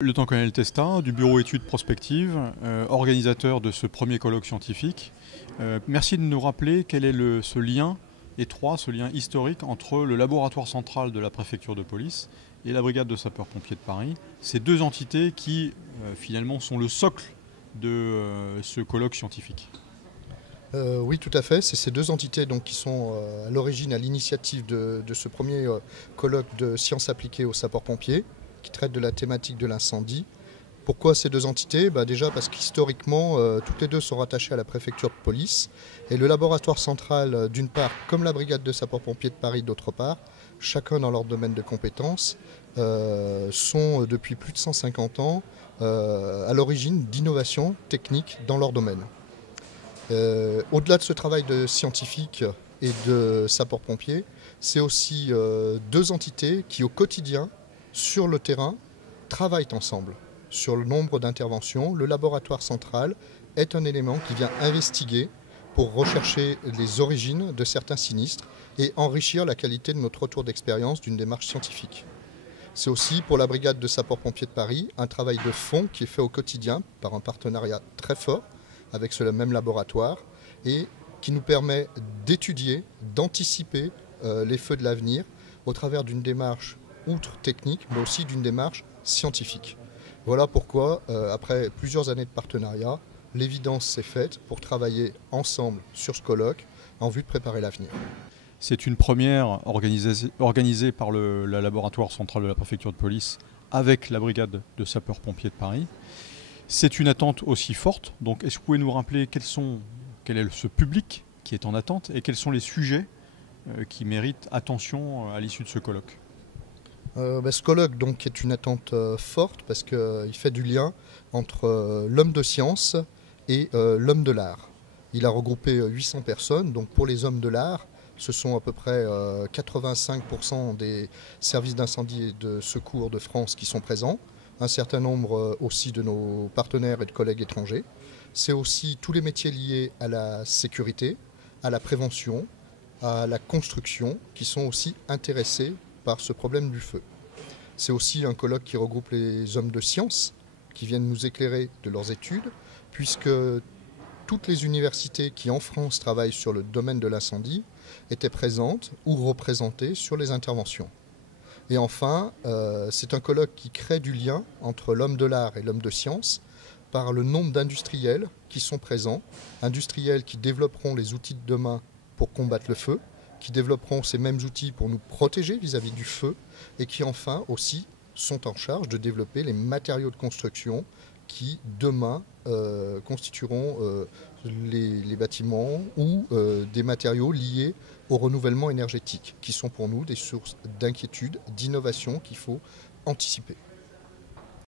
Lieutenant colonel Testa, du bureau études prospectives, organisateur de ce premier colloque scientifique. Merci de nous rappeler quel est ce lien étroit, ce lien historique entre le laboratoire central de la préfecture de police et la brigade de sapeurs-pompiers de Paris. Ces deux entités qui, finalement, sont le socle de ce colloque scientifique. Oui, tout à fait. C'est ces deux entités donc, qui sont à l'origine, à l'initiative de ce premier colloque de sciences appliquées aux sapeurs-pompiers, qui traite de la thématique de l'incendie. Pourquoi ces deux entités? Déjà parce qu'historiquement, toutes les deux sont rattachées à la préfecture de police. Et le laboratoire central, d'une part, comme la brigade de sapeurs-pompiers de Paris, d'autre part, chacun dans leur domaine de compétences, sont depuis plus de 150 ans à l'origine d'innovations techniques dans leur domaine. Au-delà de ce travail de scientifique et de sapeurs-pompiers, c'est aussi deux entités qui, au quotidien, sur le terrain, travaillent ensemble. Sur le nombre d'interventions, le laboratoire central est un élément qui vient investiguer pour rechercher les origines de certains sinistres et enrichir la qualité de notre retour d'expérience d'une démarche scientifique. C'est aussi pour la brigade de sapeurs-pompiers de Paris un travail de fond qui est fait au quotidien par un partenariat très fort avec ce même laboratoire et qui nous permet d'étudier, d'anticiper les feux de l'avenir au travers d'une démarche outre technique, mais aussi d'une démarche scientifique. Voilà pourquoi, après plusieurs années de partenariat, l'évidence s'est faite pour travailler ensemble sur ce colloque en vue de préparer l'avenir. C'est une première organisée par le laboratoire central de la préfecture de police avec la brigade de sapeurs-pompiers de Paris. C'est une attente aussi forte, donc est-ce que vous pouvez nous rappeler quel est ce public qui est en attente et quels sont les sujets qui méritent attention à l'issue de ce colloque? Ce colloque donc, est une attente forte parce qu'il fait du lien entre l'homme de science et l'homme de l'art. Il a regroupé 800 personnes, donc pour les hommes de l'art, ce sont à peu près 85% des services d'incendie et de secours de France qui sont présents, un certain nombre aussi de nos partenaires et de collègues étrangers. C'est aussi tous les métiers liés à la sécurité, à la prévention, à la construction, qui sont aussi intéressés par ce problème du feu. C'est aussi un colloque qui regroupe les hommes de science qui viennent nous éclairer de leurs études, puisque toutes les universités qui en France travaillent sur le domaine de l'incendie étaient présentes ou représentées sur les interventions. Et enfin, c'est un colloque qui crée du lien entre l'homme de l'art et l'homme de science par le nombre d'industriels qui sont présents, industriels qui développeront les outils de demain pour combattre le feu, qui développeront ces mêmes outils pour nous protéger vis-à-vis du feu et qui enfin aussi sont en charge de développer les matériaux de construction qui demain constitueront les bâtiments ou des matériaux liés au renouvellement énergétique qui sont pour nous des sources d'inquiétude, d'innovation qu'il faut anticiper.